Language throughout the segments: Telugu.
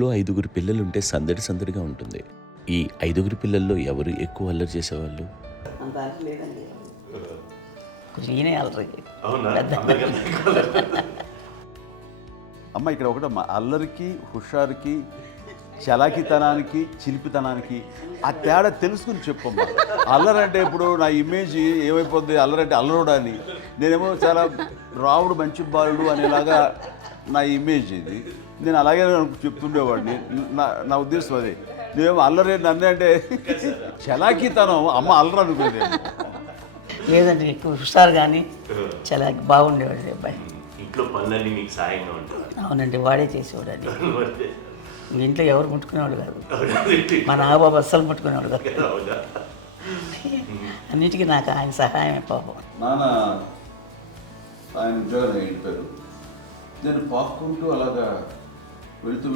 ఇంట్లో 5గురు పిల్లలుంటే సందడి సందడిగా ఉంటుంది. ఈ 5గురు పిల్లల్లో ఎవరు ఎక్కువ అల్లరి చేసేవాళ్ళు? అంత అల్లరి లేదండి. ఈయనే అల్లరి. అమ్మ ఇక్కడ ఒకటమ్మా, అల్లరికి, హుషారుకి, చలాకితనానికి, చిలిపితనానికి ఆ తేడా తెలుసుకుని చెప్పమ్మా. అల్లరంటే ఇప్పుడు నా ఇమేజ్ ఏమైపోద్ది, అల్లరంటే అల్లరుడు అని, నేనేమో చాలా రావుడు మంచి బాలుడు అనేలాగా నా ఇమేజ్ ఇది. నేను అలాగే చెప్తుండేవాడిని. నా ఉద్దేశం అదే. నేనేమో అల్లరి నన్ను అంటే చలాకితనం, అమ్మ అల్లరు అనుకునేది. లేదండి, ఎక్కువ హుషారు కానీ చాలా బాగుండేవాడు అబ్బాయి. ఇంట్లో పనులన్నీ మీకు సాయంగా ఉంటాయి? అవునండి, వాడే చేసేవాడు అండి. ఇంట్లో ఎవరు ముట్టుకునేవాడు కాదు. మా నాగబాబు అస్సలు ముట్టుకునేవాడు కాదు. అన్నిటికీ నాకు ఆయన సహాయమే పాపం. నాన్న ఆయన ఉద్యోగం వెళ్ళిపోయారు. నేను పాక్కుంటూ అలాగా వెళుతూ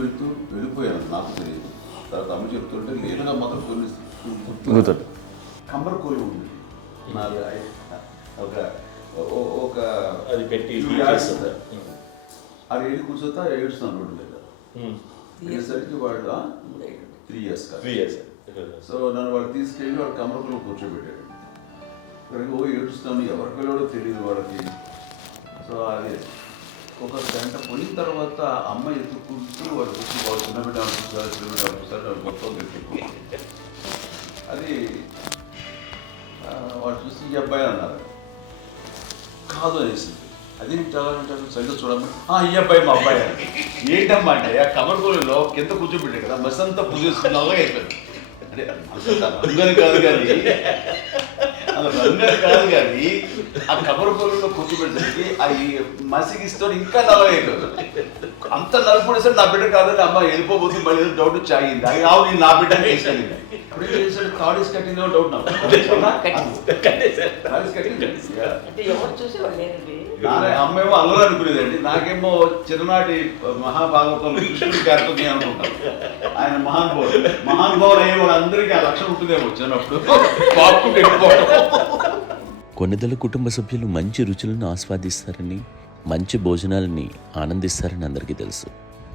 వెళ్ళిపోయాను, నాకు తెలియదు. తర్వాత అమ్మ చెప్తుంటే లేదుగా మాత్రం కొన్ని కమ్మర కోళ్ళు ఉంది ఒక అది పెట్టి అది వెళ్ళి కూర్చోతా ఏడుస్తున్నాను రోడ్డు మీద. అయ్యేసరికి వాళ్ళు 3 years. సో నన్ను వాళ్ళు తీసుకెళ్ళి వాడు కమ్మరకులో కూర్చోబెట్టాడు. ఇక్కడికి ఏడుస్తాను, ఎవరికి వెళ్ళాడో తెలియదు వాళ్ళకి. సో అది ఒక గంట పోయిన తర్వాత అమ్మ ఎత్తుకుంటూ వాడు కూర్చో, వాడు చిన్నబిడ్డ అనిపిస్తారు మొత్తం ఎత్తుకు. అది వాడు చూసి ఈ అబ్బాయి అన్నారు. కాదు అనేసింది. అది చాలా ఉంటారు సరిగ్గా చూడమ్మా, ఈ అబ్బాయి మా అబ్బాయి అని. ఏంటమ్మా అంటే ఆ కమర్గోళంలో కింద కూర్చోబెట్టాడు కదా, బస్ అంతా పూజేసుకుని అలాగే అయిపోయింది. అంటే రంగని కాదు కానీ అలా రంగని కాదు కానీ ఆ కమర్గోళంలో కూర్చోబెట్టేసరికి ఆ మసిగిస్తూ ఇంకా నల్లగా అయిపోయింది. అంత నలుపుడేసరికి నా బిడ్డ కాదని అమ్మ వెళ్ళిపోబోతుంది. మళ్ళీ డౌట్ వచ్చి ఆగింది. అది ఆవు నేను నా బిడ్డని తీసుకెళ్ళింది. అప్పుడు ఏం చేశాడు, కాడీస్ కట్టిందో డౌట్ నాకు. అమ్మేమో అల్లరి అనుకునేదండి, నాకేమో చిన్ననాటి మహాభాగవతంలో కృష్ణుడి క్యారెక్టర్ అనుకుంటాను. ఆయన మహానుభావులు అయ్యే వాళ్ళందరికీ ఆ లక్షణం ఉంటుందేమో వచ్చినప్పుడు. కొన్నిదల కుటుంబ సభ్యులు మంచి రుచులను ఆస్వాదిస్తారని, మంచి భోజనాలని ఆనందిస్తారని అందరికీ తెలుసు.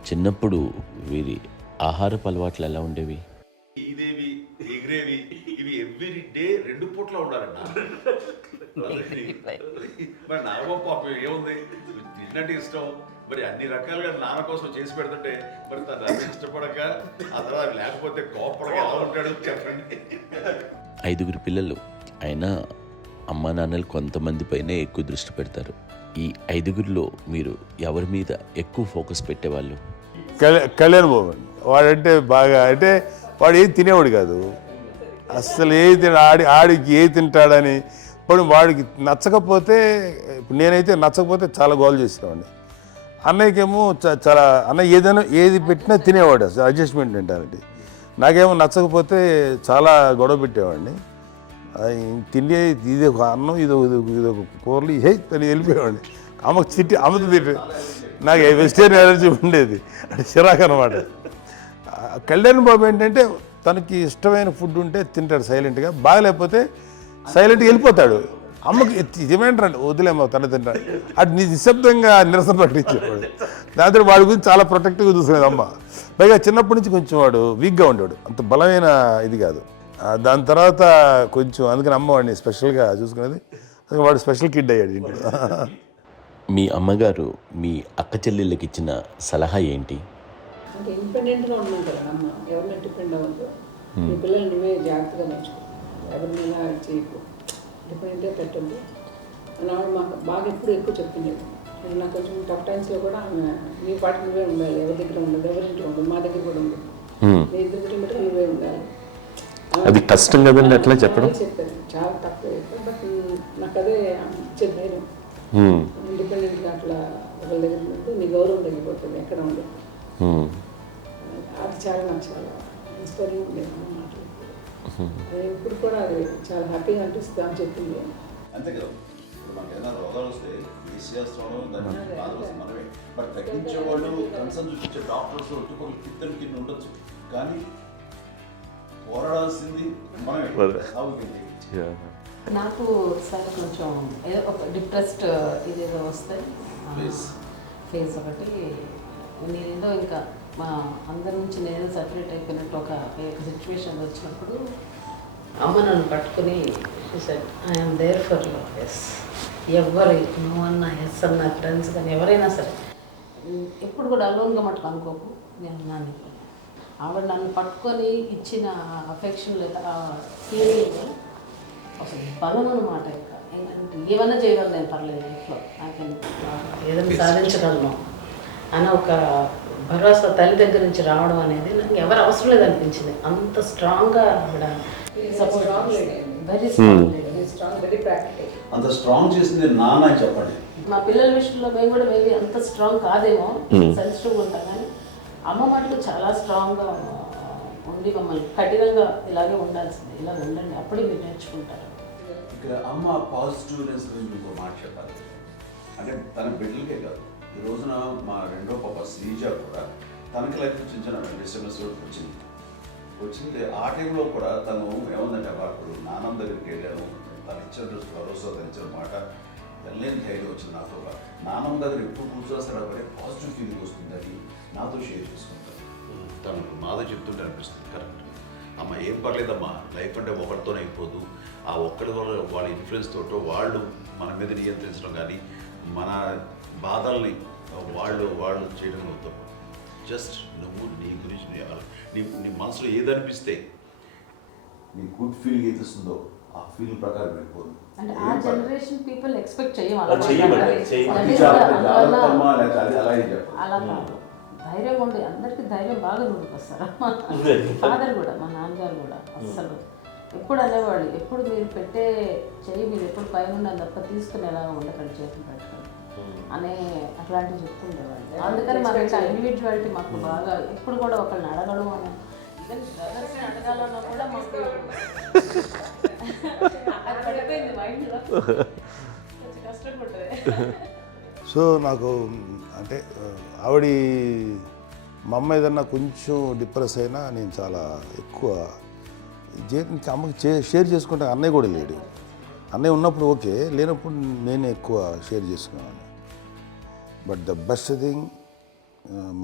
చిన్నప్పుడు వీరి ఆహారపు అలవాట్లు ఎలా ఉండేవి? ఇదేవి ఎగిరేవి ఇవి ఎవ్రీ డే 2 పూట్ల ఉండాలండి. మరి నాగబాబు పాపం ఏముంది, తిన్నట్టు ఇష్టం. మరి అన్ని రకాలుగా నాన్న కోసం చేసి పెడుతుంటే మరి తను అది ఇష్టపడక ఆ తర్వాత లేకపోతే కోపడగా ఎలా ఉంటాడు చెప్పండి. 5గురు పిల్లలు అయినా అమ్మా నాన్నలు కొంతమంది పైనే ఎక్కువ దృష్టి పెడతారు. ఈ 5గురిలో మీరు ఎవరి మీద ఎక్కువ ఫోకస్ పెట్టేవాళ్ళు? కళ్యాణ్ బాబు అండి. వాడంటే బాగా, అంటే వాడు ఏది తినేవాడు కాదు అసలు. ఆడికి ఏది తింటాడని ఇప్పుడు వాడికి నచ్చకపోతే, ఇప్పుడు నేనైతే నచ్చకపోతే చాలా గోల్ చేసేవాడిని. అన్నయ్యకేమో చాలా, అన్నయ్య ఏది పెట్టినా తినేవాడు, అసలు అడ్జస్ట్మెంట్ తింటానండి. నాకేమో నచ్చకపోతే చాలా గొడవ పెట్టేవాడిని. తిండి ఇది ఒక అన్నం, ఇదొక కూరలు అని వెళ్ళిపోయేవాడిని. అమ్మకు అమ్మతో తిట్టి నాకు వెజిటేరియన్ ఎలర్జీ ఉండేది, అంటే చిరాకు అనమాట. కళ్యాణ్ బాబు ఏంటంటే తనకి ఇష్టమైన ఫుడ్ ఉంటే తింటాడు సైలెంట్గా, బాగలేకపోతే సైలెంట్గా వెళ్ళిపోతాడు. అమ్మకి ఏమంటారండి, వదిలేమో తన తింటాడు, అటు నిశ్శబ్దంగా నిరసన ప్రకటించేవాడు. దాంతో వాడి గురించి చాలా ప్రొటెక్టివ్గా చూసుకునేది అమ్మ. పైగా చిన్నప్పటి నుంచి కొంచెం వాడు వీక్గా ఉండేవాడు, అంత బలమైన ఇది కాదు. దాని తర్వాత కొంచెం అందుకని అమ్మ వాడిని స్పెషల్గా చూసుకునేది. వాడు స్పెషల్ కిడ్ అయ్యాడు ఇంట్లో. మీ అమ్మగారు మీ అక్క చెల్లెళ్ళకి ఇచ్చిన సలహా ఏంటి? అంటే ఇండిపెండెంట్గా ఉన్నాం కదా అమ్మ, ఎవరిని డిపెండ్ అవ్వద్దు, మీ పిల్లలు నువ్వే జాగ్రత్తగా నేర్చుకో, ఎవరిని ఇలా చేయకు, డిపెండెంట్గా పెట్టద్దు అని ఆవిడ మాకు బాగా ఎక్కువ చెప్తుండేది. నాకు కొంచెం టఫ్ టైమ్స్లో కూడా ఆమె నీ పాటు నువ్వే ఉండాలి, ఎవరి దగ్గర ఉండదు, ఎవరింట్లో ఉండదు, మా దగ్గర కూడా ఉండదు, నీ ఇద్దరు దగ్గర నువ్వే ఉండాలి. అది కష్టం కదండి అట్లా చెప్పడం. చెప్పారు, చాలా తక్కువ చెప్పారు. బట్ నాకు అదే ఇచ్చేది ధైర్యం. ఇండిపెండెంట్గా అట్లా ఒకరి దగ్గర ఉంటే నీ గౌరవం తగ్గిపోతుంది, ఎక్కడ ఉండదు. అది చాలా నాకు చాలా ఇన్స్పైరింగ్ ఉండేది మాటలు. అది ఇప్పుడు కూడా అది చాలా హ్యాపీగా అనిపిస్తుంది అని చెప్పింది. అంతే కదా, ఇప్పుడు మనకి ఏదైనా రోగాలు వస్తే చేస్తాం, దాన్ని మనమే. బట్ తగ్గించే వాళ్ళు, కన్సర్న్ చూపించే డాక్టర్స్ ఒక్కొక్కరు కింద కింద ఉండొచ్చు, కానీ పోరాడాల్సింది మనమే. నాకు సార్ కొంచెం ఏదో ఒక డిప్రెస్డ్ ఇదేదో వస్తే ఫేస్ ఒకటి, నేనేదో ఇంకా మా అందరి నుంచి నేను సపరేట్ అయిపోయినట్టు ఒక సిచ్యువేషన్ వచ్చినప్పుడు అమ్మ నన్ను పట్టుకుని I'm there for you. Yes, ఎవరు నువ్వు అన్న ఎస్ అన్న ఫ్రెండ్స్ కానీ ఎవరైనా సరే ఎప్పుడు కూడా అలోన్గా మటుకు అనుకోకు, నేను ఉన్నాను. ఆవిడ నన్ను పట్టుకొని ఇచ్చిన అఫెక్షన్ లేదా ఫీలింగ్ అసలు బలం అన్నమాట. ఇంకా ఏమైనా చేయగలను నేను, పర్లేదు లైఫ్లో నాకు ఏదైనా సాధించగలను అన్న ఒక భరోసా తల్లి దగ్గర నుంచి రావడం అనేది నాకు ఎవరు అవసరం లేదనిపించింది. అంత స్ట్రాంగ్గా ఆవిడ strong lady, very strong. Strong, very practical. అంత స్ట్రాంగ్ చేసింది నాన్న అని చెప్పండి. మా పిల్లల విషయంలో మేము కూడా మేబీ అంత స్ట్రాంగ్ కాదేమో, సెన్సిటివ్గా ఉంటాం, కానీ అమ్మ మటుకు చాలా స్ట్రాంగ్గా ఉండి మమ్మల్ని కఠినంగా ఇలాగే ఉండాల్సింది, ఇలా ఉండండి అప్పుడే మీరు నేర్చుకుంటారు. ఇక్కడ అమ్మ పాజిటివ్నెస్ గురించి ఇంకో మాట చెప్పాలి. అంటే తన బిడ్డలకే కాదు, ఈ రోజున మా రెండో పాప శ్రీజ కూడా తనకి లైఫ్ చిన్న చిన్న డిస్టర్బెన్స్ వచ్చింది. ఆ టైంలో కూడా తను ఏముందంటే అప్పుడు నాన్నమ్మ దగ్గరికి వెళ్ళాను, తను ఇచ్చిన భరోసా, తను ఇచ్చిన మాట వెళ్ళలేని ధైర్యం వచ్చింది నాతో. నాన్నమ్మ దగ్గర ఎప్పుడు కూర్చోస్తాడు అప్పుడే పాజిటివ్ ఫీలింగ్ వస్తుందని నాతో షేర్ చేసుకుంటాను. తను నాతో చెప్తుంటే అనిపిస్తుంది కరెక్ట్, అమ్మ ఏం పర్లేదమ్మా, లైఫ్ అంటే ఒకరితోనే అయిపోదు, ఆ ఒక్కరి వల్ల వాళ్ళ ఇన్ఫ్లుయెన్స్ తోటో వాళ్ళు మన మీద నియంత్రించడం కానీ మన బాధల్ని వాళ్ళు చేయడం అవుతాం. జస్ట్ నువ్వు నీ గురించి నీ మనసులో ఏదనిపిస్తే నీ గుడ్ ఫీలింగ్ ఏదిస్తుందో ఆ ఫీల్ ప్రకారం వెళ్ళిపోదు. అంటే ఆ జనరేషన్ పీపుల్ ఎక్స్పెక్ట్ చేయం అది అలా కాదు. ధైర్యం ఉండి అందరికీ ధైర్యం బాగా నూరుకొస్తారు. ఫాదర్ కూడా, మా నాన్నగారు కూడా అస్సలు ఎప్పుడు అనేవాళ్ళు, ఎప్పుడు మీరు పెట్టే చెయ్యి మీరు ఎప్పుడు పైన తప్ప తీసుకుని ఎలా ఉండకండి, చేతులు పెట్టుకొని అనే అట్లాంటివి చెప్తుండేవాళ్ళు. అందుకని మాకు ఇండివిజువాలిటీ మాకు బాగా ఎప్పుడు కూడా ఒకళ్ళని అడగడం అని, ఈవెన్ బ్రదర్స్ని అడగాలన్నా కూడా మాకు అది పడిపోయింది మైండ్లో, కొంచెం కష్టంగా ఉంటుంది. సో నాకు అంటే ఆవిడ మా అమ్మ ఏదన్నా కొంచెం డిప్రెస్ అయినా నేను చాలా ఎక్కువ అమ్మకి షేర్ చేసుకుంటే అన్నయ్య కూడా లేడు. అన్నయ్య ఉన్నప్పుడు ఓకే, లేనప్పుడు నేనే ఎక్కువ షేర్ చేసుకున్నాను. బట్ ద బెస్ట్ థింగ్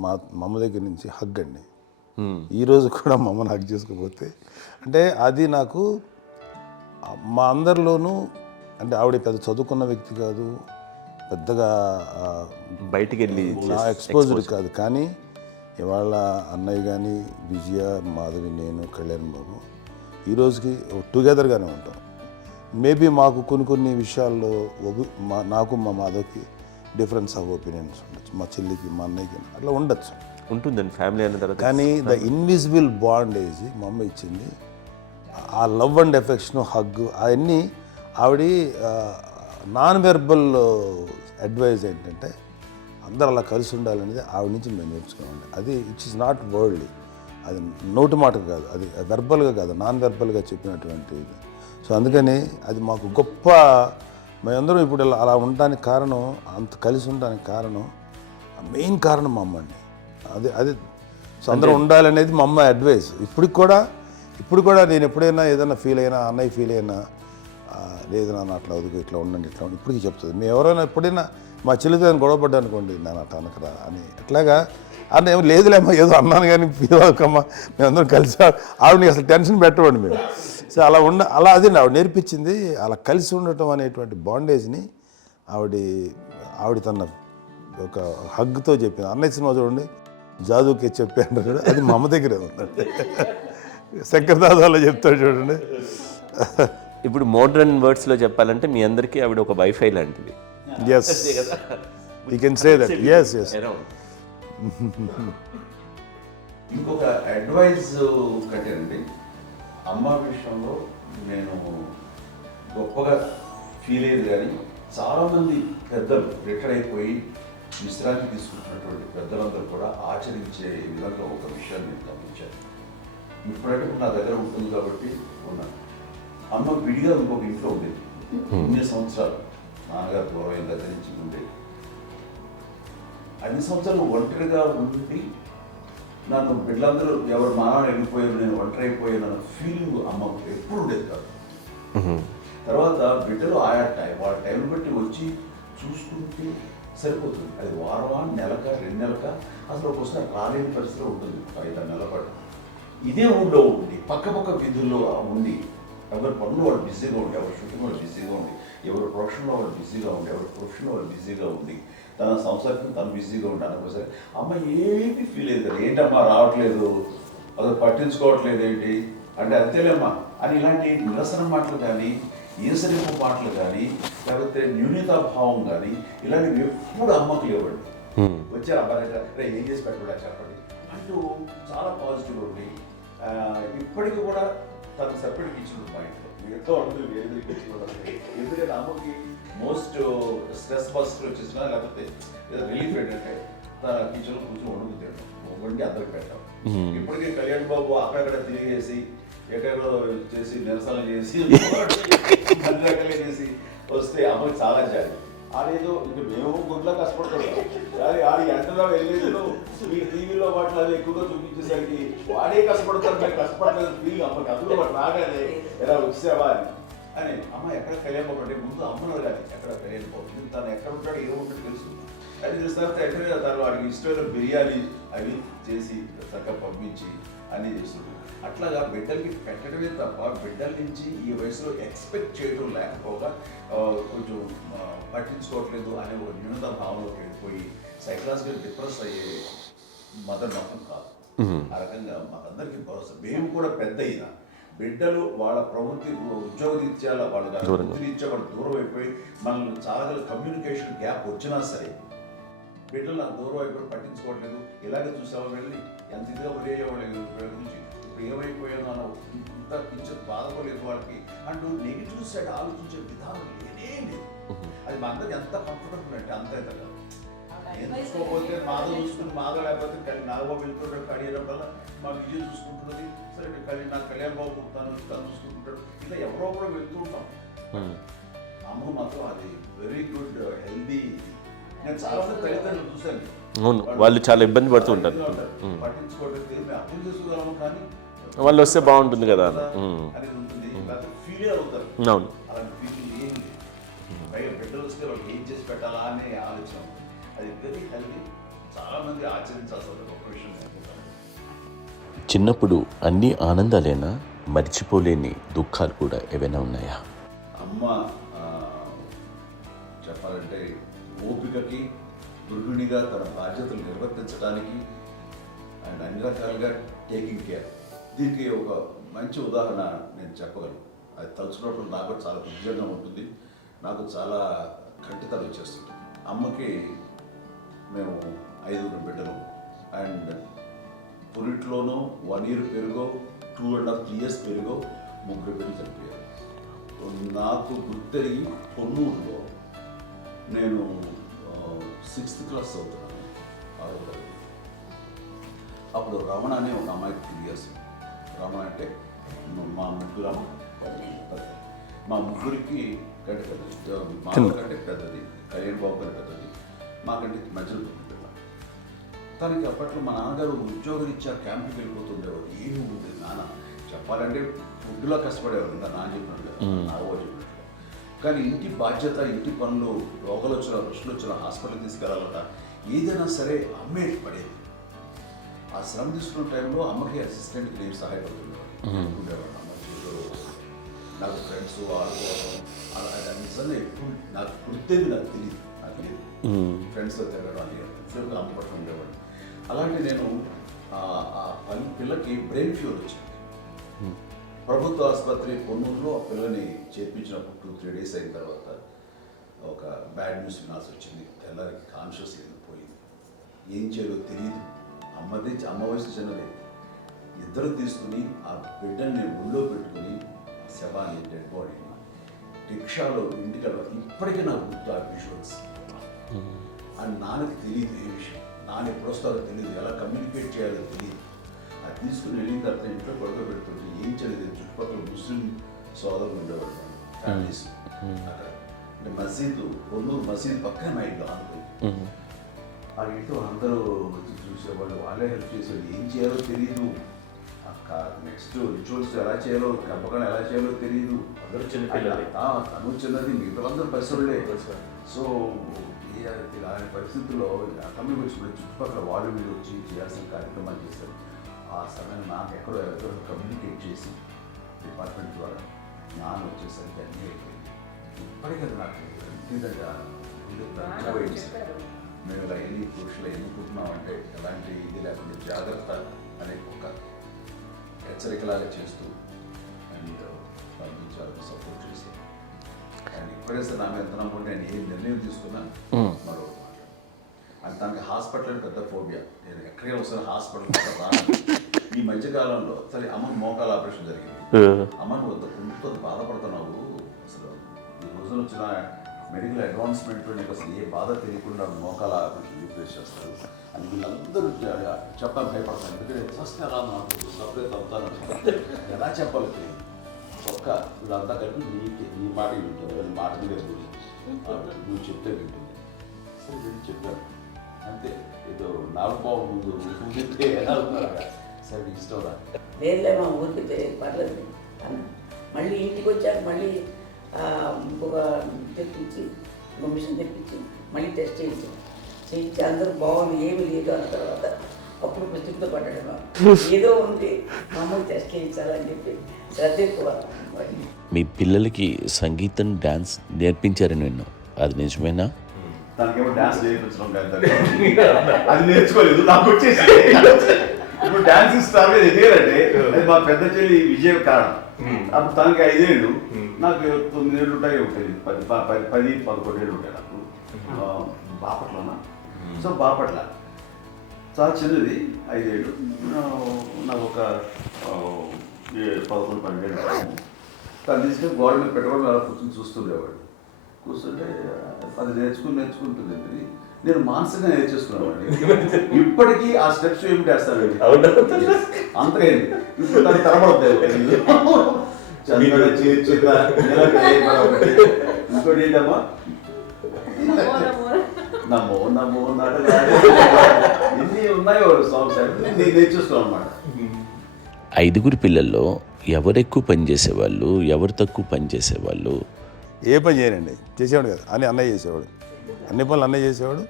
మా అమ్మ దగ్గర నుంచి హగ్ అండి. ఈరోజు కూడా మా అమ్మని హగ్ చేసుకోకపోతే అంటే అది నాకు మా అందరిలోనూ, అంటే ఆవిడ పెద్ద చదువుకున్న వ్యక్తి కాదు, పెద్దగా బయటికి వెళ్ళి నా ఎక్స్పోజ్డ్ కాదు, కానీ ఇవాళ అన్నయ్య కానీ విజయ, మాధవి, నేను, కళ్యాణ్ బాబు ఈ రోజుకి టుగెదర్గానే ఉంటాం. మేబీ మాకు కొన్ని విషయాల్లో నాకు మా మాధవ్కి డిఫరెన్స్ ఆఫ్ ఒపీనియన్స్ ఉండొచ్చు, మా చెల్లికి మా అన్నయ్యకి అట్లా ఉండొచ్చు, ఉంటుందండి ఫ్యామిలీ అన్న తర్వాత. కానీ ద ఇన్విజిబుల్ బాండేజ్ మా అమ్మ ఇచ్చింది, ఆ లవ్ అండ్ ఎఫెక్షన్, హగ్, అవన్నీ ఆవిడ నాన్ వెర్బల్ అడ్వైజ్ ఏంటంటే అందరూ అలా కలిసి ఉండాలనేది ఆవిడ నుంచి మేము నేర్చుకోవాలి. అది ఇట్స్ ఇస్ నాట్ వర్డ్లీ, అది నోటి మాట కాదు, అది వెర్బల్గా కాదు, నాన్ వెర్బల్గా చెప్పినటువంటి ఇది. సో అందుకని అది మాకు గొప్ప, మేమందరం ఇప్పుడు అలా ఉండడానికి కారణం, అంత కలిసి ఉండడానికి కారణం, మెయిన్ కారణం మా అమ్మ అండి. అది సో అందరూ ఉండాలనేది మా అమ్మ అడ్వైస్. ఇప్పుడు కూడా నేను ఎప్పుడైనా ఏదైనా ఫీల్ అయినా, అన్నయ్య ఫీల్ అయినా, లేదు నాన్న అట్లా వదుకు, ఇట్లా ఉండండి, ఇట్లా ఉండి ఇప్పటికీ చెప్తుంది. మేము ఎవరైనా ఎప్పుడైనా మా చెల్లితో గొడవపడ్డా అనుకోండి, నేను అట్లా అనకరా అని, అట్లాగా అన్న ఏమో లేదులేమ్మా ఏదో అన్నాను కానీ ఫీల్ అవ్వకమ్మా, మేమందరం కలిసి ఆవిడని అసలు టెన్షన్ పెట్టమండి మేము. సో అలా అది ఆవిడ నేర్పించింది, అలా కలిసి ఉండటం అనేటువంటి బాండేజ్ని ఆవిడ తన ఒక హగ్తో చెప్పింది. అన్నయ్య సినిమా చూడండి, జాదూకే చెప్పాను చూడండి, అది మా అమ్మ దగ్గరే ఉందండి. శంకర్ దాదాలో చెప్తాడు చూడండి. ఇప్పుడు మోడ్రన్ వర్డ్స్లో చెప్పాలంటే మీ అందరికీ ఆవిడ ఒక వైఫై లాంటిది. Yes, you can say that. Yes. ఇంకొక అడ్వైజ్ కట్టండి, అమ్మ విషయంలో నేను గొప్పగా ఫీల్ అయ్యేది, కానీ చాలామంది పెద్దలు రిటైర్ అయిపోయి విశ్రాంతి తీసుకుంటున్నటువంటి పెద్దలందరూ కూడా ఆచరించే విధంగా ఒక విషయాన్ని నేను గమనించాను. ఇప్పుడంటే నా దగ్గర ఉంటుంది కాబట్టి ఉన్నాను. అమ్మ విడిగా ఇంకొక ఇంట్లో ఉండేది, 9 సంవత్సరాలు నాన్నగారు పూర్వం దగ్గర నుంచి ఉండేది. 5 సంవత్సరాలు ఒంటరిగా ఉండి నన్ను బిడ్డలందరూ ఎవరు మానవుడు వెళ్ళిపోయారు, నేను ఒంటరి అయిపోయాను అన్న ఫీలింగ్ అమ్మకు ఎప్పుడు ఉండేది కాదు. తర్వాత బిడ్డలు ఆయా వాళ్ళ టైం బట్టి వచ్చి చూసుకుంటూ సరిపోతుంది. అది వారమా, నెలక, 2 నెలక, అసలు ఒకసారి రాలేని పరిస్థితిలో ఉంటుంది 5-6 నెలల పాటు. ఇదే ఊళ్ళో ఉండి పక్క విధుల్లో ఉండి ఎవరి పనులు వాళ్ళు బిజీగా ఉండి, ఎవరి షూటింగ్ వాళ్ళు బిజీగా ఉండి, ఎవరి ప్రొఫెషన్లో వాళ్ళు బిజీగా ఉండి, ఎవరి ప్రొఫెషన్లో వాళ్ళు బిజీగా ఉండి, తన సంసారం తను బిజీగా ఉంటాను అనుకోసరి అమ్మ ఏమీ ఫీల్ అయ్యేది కదా, ఏంటమ్మా రావట్లేదు, అసలు పట్టించుకోవట్లేదు ఏంటి అంటే అంతేలేమ్మా అని ఇలాంటి నిరసన మాటలు కానీ, ఈసరింపు మాటలు కానీ, లేకపోతే న్యూనతాభావం కానీ ఇలాంటివి ఎప్పుడు అమ్మకు లేవండి. వచ్చారు అబ్బాయి ఏం చేసి పెట్టడా చెప్పండి అంటూ చాలా పాజిటివ్ ఉండి ఇప్పటికీ కూడా తను సపరేట్ ఇచ్చిండు మా ఇంట్లో. మిగతా అందరూ వేరే ఇచ్చుకోవడం. ఎందుకంటే అమ్మకి మోస్ట్ స్ట్రెస్ బస్టర్ వచ్చేసినా లేకపోతే రిలీఫ్ ఏంటంటే తన కిచెన్లో కూర్చొని వండుకు వండి అందరికి పెట్టాం. ఇప్పటికీ కళ్యాణ్ బాబు అక్కడక్కడ తిరిగేసి ఎక్కడెక్కడో చేసి నిరసనలు చేసి అన్ని రకాలు చేసి వస్తే అమ్మకి చాలా జాలి. ఆడేదో ఇంక మేము గుడ్లో కష్టపడుతున్నాం కానీ ఆడి ఎంతలో వెళ్ళేదో మీ టీవీలో వాటిలో అది ఎక్కువగా చూపించేసరికి వాడే కష్టపడతారు, మేము కష్టపడలేదు ఫీల్ అమ్మకి. అందులో వాడు రాగానే ఎలా వచ్చావా అని అమ్మ ఎక్కడ కళ్యాణ్ బాబు అంటే ముందు అమ్మను కానీ ఎక్కడ కళ్యాణ్ బాబు తను ఎక్కడ ఉంటాడో ఏముంటుందో తెలుసు. అది తెలిసిన తర్వాత ఎక్కడ తను వాడికి ఇష్టమైన బిర్యానీ అవి చేసి చక్కగా పంపించి అన్నీ చేస్తుంది. అట్లాగా బిడ్డలకి పెట్టడమే తప్ప బిడ్డల నుంచి ఈ వయసులో ఎక్స్పెక్ట్ చేయడం లేకపోగా కొంచెం పట్టించుకోవట్లేదు అనే ఒక న్యూనత భావనలోకి వెళ్ళిపోయి సైకలాజికల్ డిప్రెస్ అయ్యే మదర్ మాత్రం కాదు. ఆ రకంగా మాకందరికీ భరోసా. మేము కూడా పెద్ద అయినా బిడ్డలు వాళ్ళ ప్రవృత్తి ఉద్యోగరీత్యాల వాళ్ళు వృత్తిరీత్యా వాళ్ళు దూరం అయిపోయి మనల్ని చాలా కమ్యూనికేషన్ గ్యాప్ వచ్చినా సరే బిడ్డలు నాకు దూరం అయిపోయి పట్టించుకోవట్లేదు. ఇలాగే చూసావా వెళ్ళి ఎంత ఇదిగా వదిలేయేవాళ్ళు గురించి ఇప్పుడు ఏమైపోయాను అన్న ఇంత కించెం బాధపడలేదు వాళ్ళకి అంటూ నెగిటివ్ సైడ్ ఆలోచించే విధానం లేనే లేదు. అది మా అందరికి ఎంత కంఫర్టబుల్ అంటే అంత కదా. ఎంచుకోకపోతే మాధవ చూసుకుని మాధవ లేకపోతే నాగబాబు వెళ్తుంటాడు కడియడం వల్ల మా విజయం చూసుకుంటున్నది. సరే నాకు కళ్యాణ్ బాబు తను చూసుకుంటాడు. ఇలా ఎవరో కూడా వెళ్తూ ఉంటాం. అమ్మ మాత్రం అది వెరీ గుడ్ హెల్దీ. నేను చాలా మంది తల్లిదండ్రులు చూశాను, అవును, వాళ్ళు చాలా ఇబ్బంది పడుతూ ఉంటారు. పట్టించుకోవడం మేము అర్థం చేసుకోగలము కానీ వాళ్ళు వస్తే బాగుంటుంది కదా అనేది ఉంటుంది. ఫీల్ అవుతారు. అవును, అలాంటి ఫీలింగ్ ఏం లేదు. పైగా బిడ్డలు వస్తే వాళ్ళకి ఏం చేసి పెట్టాలా అనే ఆలోచన. అది వెరీ హెల్దీ. చాలా మంది ఆచరించాల్సిన గొప్ప విషయం. చిన్నప్పుడు అన్ని ఆనందాలేనా, మర్చిపోలేని దుఃఖాలు కూడా ఏవైనా ఉన్నాయా? అమ్మ చెప్పాలంటే ఓపికకి, గృహిణిగా తన బాధ్యతలు నిర్వర్తించడానికి అండ్ అన్ని రకాలుగా టేకింగ్ కేర్. దీనికి ఒక మంచి ఉదాహరణ నేను చెప్పగలను. అది తలుచుకున్నప్పుడు నాకు చాలా ఉద్యోగంగా ఉంటుంది, నాకు చాలా కంటితలు వచ్చేస్తుంది. అమ్మకి మేము 5 బిడ్డలు అండ్ పురిట్లోనూ 1 year పెరుగో 2.5 years పెరుగో 3 బిడ్డలు చనిపోయారు. నాకు గుర్తెరిగి పొన్నూరులో నేను 6th class చదువుతున్నాను, 6వ తరగతి. అప్పుడు రమణ అనే ఒక అమ్మాయికి 2 years. రమణ అంటే మా ముగ్గురు మా ముగ్గురికి కంటే పెద్దది, మా కంటే పెద్దది, కళ్యాణ్ బాబు కంటే పెద్దది, మాకంటే మధ్యలో పిల్ల. తనకి అప్పట్లో మా నాన్నగారు ఉద్యోగరీత్యా క్యాంపుకి వెళ్ళిపోతుండేవారు. ఏమి ఉంది నాన్న చెప్పాలంటే ఫుడ్లో కష్టపడేవారు. ఇంకా నాన్న చెప్పినట్టు నాగో చెప్పినట్టు. కానీ ఇంటి బాధ్యత, ఇంటి పనులు, రోగాలు వచ్చిన రుచులు వచ్చిన హాస్పిటల్కి తీసుకెళ్ళాలట ఏదైనా సరే అమ్మే పడేది. ఆ శ్రమ తీసుకున్న టైంలో అమ్మకి అసిస్టెంట్కి నేను సహాయపడుతుండేవాడు. అమ్మ నాకు ఫ్రెండ్స్ ఆడుకోవడం అలా నిజంగా ఎప్పుడు నాకు గుర్తేది నాకు తెలియదు. ఫ్రెండ్స్తో తిరగడం అని సేపు అమ్మ పట్ల ఉండేవాడు. అలాంటి నేను ఆ పిల్లకి బ్రెయిన్ ఫ్యూర్ వచ్చింది. ప్రభుత్వ ఆసుపత్రి పొన్నూరులో ఆ పిల్లని చేర్పించినప్పుడు 2-3 days అయిన తర్వాత ఒక బ్యాడ్ న్యూస్ వినాల్సి వచ్చింది. తెల్లరికి కాన్షియస్ పోయింది. ఏం చేయాలో తెలియదు. అమ్మ వయసు చిన్నదే. ఇద్దరు తీసుకుని ఆ బిడ్డల్ని ఒళ్ళో పెట్టుకుని శవాన్ని, డెడ్ బాడీని రిక్షాలో ఇంటికి ఇప్పటికీ నాకు గుర్తు ఆ విజువల్స్. అని నాన్నకి తెలియదు ఏ విషయం, నాన్న ఎప్పుడు వస్తారో తెలియదు, ఎలా కమ్యూనికేట్ చేయాలో తెలియదు. అది తీసుకుని వెళ్ళిన తర్వాత ఇంట్లో పడుకోబెడుతుంటే ఏం చేయలేదు. చుట్టుపక్కల ముస్లిం సోదరులు ఉండేవాళ్ళు, ఫ్యామిలీస్ అక్కడ. అంటే మసీదు, పొన్నూరు మసీదు పక్కన మా ఇంట్లో ఆనుకుంది. ఆ ఇంట్లో అందరూ వచ్చి చూసేవాళ్ళు, వాళ్ళే హెల్ప్ చేసేవాళ్ళు. ఏం చేయాలో తెలియదు. ఆ నెక్స్ట్ రిచువల్స్ ఎలా చేయాలో, పెంపకం ఎలా చేయాలో తెలియదు. అందరూ చిన్నపిల్లలే. తను చిన్నది, మిగతాందరూ పరిసరులే. సో ఇలాంటి పరిస్థితుల్లో కమ్యూనిటీ వచ్చిన చుట్టుపక్కల వాళ్ళు వీళ్ళు వచ్చి చేయాల్సిన కార్యక్రమాలు చేశారు. ఆ సమయంలో నాకు ఎక్కడో కమ్యూనికేట్ చేసి డిపార్ట్మెంట్ ద్వారా నాన్న వచ్చేసరికి అన్నీ అయిపోయింది. ఇప్పటికీ నాకు మేము ఇలా ఎన్ని పురుషులు ఎన్నుకుంటున్నామంటే ఎలాంటి ఇది లేకుండా జాగ్రత్త అనే ఒక హెచ్చరికలాగా చేస్తూ అండ్ పంపించాలని సపోర్ట్ చేసి అండ్ ఇప్పుడైతే నా మీద ఎంత నమ్ముకుంటే నేను ఏం నిర్ణయం తీసుకున్నా మరో అండ్ తనకి హాస్పిటల్ పెద్ద ఫోబియా. నేను ఎక్కడికి వస్తాను హాస్పిటల్ రాను. ఈ మధ్యకాలంలో సరే అమ్మ మోకాల ఆపరేషన్ జరిగింది. అమ్మ నువ్వు కుంటుతో బాధపడుతున్నావు, అసలు ఈ రోజున వచ్చిన మెడికల్ అడ్వాన్స్మెంట్లో నీకు అసలు ఏ బాధ తెలియకుండా మోకాల ఆపరేషన్ రీప్లేస్ చేస్తారు అని వీళ్ళందరూ చెప్పాలి భయపడతాను. ఎందుకంటే ఫస్ట్ ఎలా నాకు సపరేట్ అవుతాను, ఎలా చెప్పాలి తెలియదు. ఒక్క వీళ్ళంతా కలిపి నీ మాట వింటుంది, వాళ్ళ మాట మీద నువ్వు చెప్తే వింటుంది. సరే నేను చెప్పాను అంతే. ఏదో నాలుగు పావు ముందు చెప్తే ఎలా ఉన్నారు, సరే ఇష్టం రా. లేదులే మా ఊరికి పర్లేదు అన్న. మళ్ళీ ఇంటికి వచ్చాక మళ్ళీ ఇంకొక తెప్పించి ఇంకో మిషన్ తెప్పించి మళ్ళీ టెస్ట్ చేయించి అందరూ బాగుంది ఏమీ లేదు అన్న తర్వాత అప్పుడు పుస్తకంతో పడ్డాడు. ఏదో ఉంది మామూలు టెస్ట్ చేయించాలని చెప్పి శ్రద్ధ ఎక్కువ. మీ పిల్లలకి సంగీతం, డాన్స్ నేర్పించారని విన్నాం, అది నిజమేనా? తనకేమో డాన్స్ నేర్పించడం అది నేర్చుకోలేదు, నాకు వచ్చేసి ఇప్పుడు డాన్స్ స్టార్ మీద ఎదిగారంటే అది మా పెద్ద చెల్లి విజయం కారణం. అప్పుడు తనకి 5 ఏళ్ళు, నాకు 9 ఏళ్ళు ఉంటాయి, ఉంటుంది 10-11 ఏళ్ళు ఉంటాయి నాకు. బాపట్లనా? సో బాపట్ల చాలా చిన్నది, 5 ఏళ్ళు. నాకు ఒక 11-12 ఏళ్ళు. తను తీసుకొని గోడ మీద పెట్టుకోవడం అలా కూర్చొని చూస్తుండేవాడు. కూర్చుంటే అది నేర్చుకుంటుంది. నేను మానసికంగా నేర్చేసుకున్నామండి. ఇప్పటికీ ఆ స్టెప్స్ ఏమిటి వేస్తాను అంతగా ఇప్పుడు దాన్ని తరబడతాయి. ఇంకోటి ఏంటమ్మా, నమ్మో నమ్మో ఎన్ని ఉన్నాయో సాంగ్స్ నేను నేర్చేస్తున్నాను అన్నమాట. 5 పిల్లల్లో ఎవరు ఎక్కువ పని చేసేవాళ్ళు, ఎవరు తక్కువ పని చేసేవాళ్ళు? ఏ పని చేయనండి, చేసేవాడు కదా అని అన్నయ్య చేసేవాడు. అన్ని పనులు అన్నయ్య చేసేవాడు.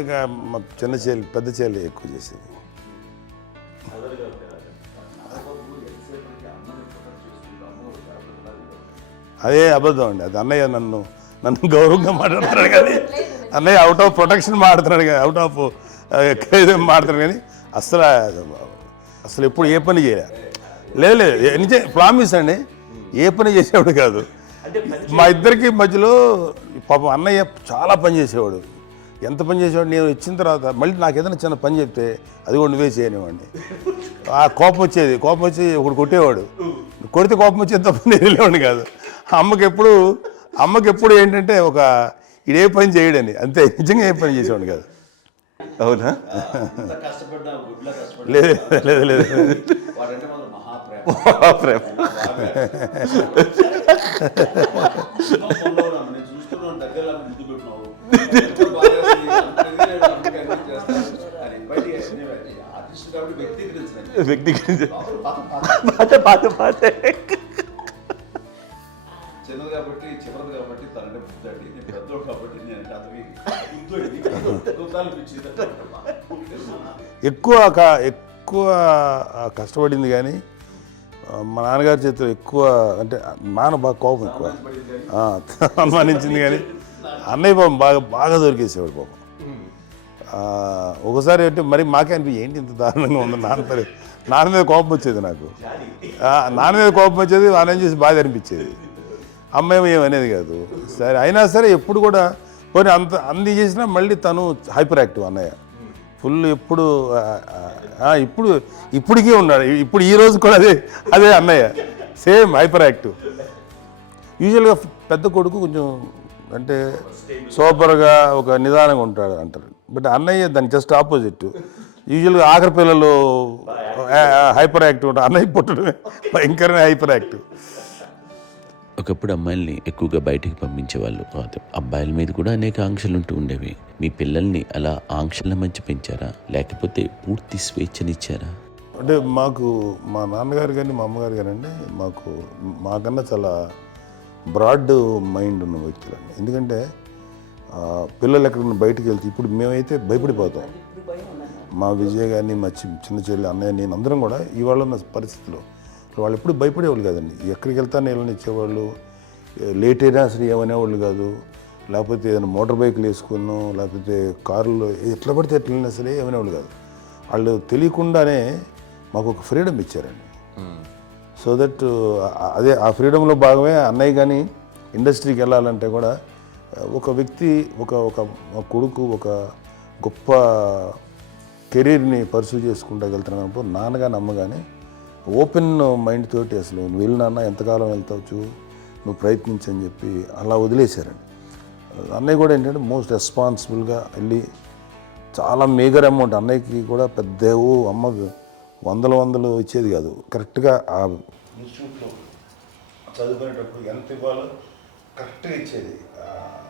ఇక మా చిన్న చెల్లి పెద్ద చెల్లి ఎక్కువ చేసేది. అదే అబద్ధం అండి, అది అన్నయ్య నన్ను గౌరవంగా మాట్లాడుతున్నాడు కానీ అన్నయ్య అవుట్ ఆఫ్ ప్రొటెక్షన్ మాట్లాడుతున్నాడు కానీ, అవుట్ ఆఫ్ మాట్లాడుతున్నాడు కానీ అసలు ఎప్పుడు ఏ పని చేయలే. లేదు ప్రామిస్ అండి, ఏ పని చేసేవాడు కాదు. మా ఇద్దరికి మధ్యలో పాపం అన్నయ్య చాలా పని చేసేవాడు. ఎంత పని చేసేవాడు, నేను వచ్చిన తర్వాత మళ్ళీ నాకు ఏదైనా చిన్న పని చెప్తే అది కూడా నువ్వే చేయనివ్వండి. ఆ కోపం వచ్చేది, కోపం వచ్చి ఒకడు కొట్టేవాడు. కొడితే కోపం వచ్చేది తప్ప నేను వెళ్ళేవాడిని కాదు. అమ్మకి ఎప్పుడు ఏంటంటే ఒక ఇదే పని చేయడని, అంతే. నిజంగా ఏ పని చేసేవాడిని కాదు. అవునా? లేదు మహాప్రేమ. చిన్నది కాబట్టి చివరిది కాబట్టి తనంటే బుద్ధండి, నేను పెద్దోడు కాబట్టి నేను ఎక్కువ కష్టపడింది కానీ మా నాన్నగారి చేతిలో ఎక్కువ అంటే నాన్న బాగా కోపం ఎక్కువ అనుమానించింది కానీ అన్నయ్య పాపం బాగా దొరికేసేవాడు పాపం. ఒకసారి అంటే మరి మాకే అనిపి ఏంటి ఇంత దారుణంగా ఉంది నాన్న మీద కోపం వచ్చేది నాకు. నాన్న మీద కోపం వచ్చేది, వాళ్ళని చూసి బాధ అనిపించేది. అమ్మాయి ఏమనేది కాదు. సరే అయినా సరే ఎప్పుడు కూడా పోనీ అంది చేసినా మళ్ళీ తను హైపర్ యాక్టివ్ అన్నయ్య ఫుల్. ఇప్పటికీ ఉన్నాడు, ఇప్పుడు ఈ రోజు కూడా అదే అన్నయ్య సేమ్ హైపర్ యాక్టివ్. యూజువల్గా పెద్ద కొడుకు కొంచెం అంటే సూపర్గా ఒక నిదానంగా ఉంటాడు అంటారు, బట్ అన్నయ్య దాని జస్ట్ ఆపోజిట్. యూజువల్గా ఆఖరి పిల్లలు హైపర్ యాక్టివ్ ఉంటారు, అన్నయ్య పుట్టడమే భయంకరమైన హైపర్ యాక్టివ్. ఒకప్పుడు అమ్మాయిల్ని ఎక్కువగా బయటికి పంపించేవాళ్ళు, అబ్బాయిల మీద కూడా అనేక ఆంక్షలు ఉంటూ ఉండేవి. మీ పిల్లల్ని అలా ఆంక్షల మధ్య పెంచారా, లేకపోతే పూర్తి స్వేచ్ఛనిచ్చారా? అంటే మాకు మా నాన్నగారు కానీ మా అమ్మగారు కానండి మాకన్నా చాలా బ్రాడ్ మైండ్ ఉన్న వ్యక్తులండి. ఎందుకంటే పిల్లలు ఎక్కడన్నా బయటకు వెళ్తే ఇప్పుడు మేమైతే భయపడిపోతాం. ఇప్పుడు భయం ఉన్నాను. మా విజయ్ కానీ మా చిన్న చెల్లి అన్నయ్య నేను అందరం కూడా ఇవాళ ఉన్న పరిస్థితిలో వాళ్ళు ఎప్పుడు భయపడేవాళ్ళు కాదండి. ఎక్కడికి వెళ్తాను నీళ్ళని ఇచ్చేవాళ్ళు, లేట్ అయినా అసలు ఏమనేవాళ్ళు కాదు. లేకపోతే ఏదైనా మోటార్ బైక్లు వేసుకున్నాం, లేకపోతే కారులో ఎట్లా పడితే ఎట్లయినా సరే ఏమనేవాళ్ళు కాదు. వాళ్ళు తెలియకుండానే మాకు ఒక ఫ్రీడమ్ ఇచ్చారండి. సో దట్ అదే ఆ ఫ్రీడంలో భాగమే అన్నయ్య కానీ ఇండస్ట్రీకి వెళ్ళాలంటే కూడా ఒక వ్యక్తి ఒక కొడుకు ఒక గొప్ప కెరీర్ని పర్సూ చేసుకుంటూ వెళ్తున్నప్పుడు నాన్నగాని అమ్మగానే ఓపెన్ మైండ్ తోటి అసలు నువ్వు వెళ్ళినా ఎంతకాలం వెళ్తావు, నువ్వు ప్రయత్నించని చెప్పి అలా వదిలేశారండి. అన్నయ్య కూడా ఏంటంటే మోస్ట్ రెస్పాన్సిబుల్గా వెళ్ళి చాలా మేజర్ అమౌంట్ అన్నయ్యకి కూడా పెద్ద అమ్మకు వందలు ఇచ్చేది కాదు. కరెక్ట్గా ఆ ఇన్స్టిట్యూట్లో చదువుకునేటప్పుడు ఎంత ఇవ్వాలో కరెక్ట్గా ఇచ్చేది.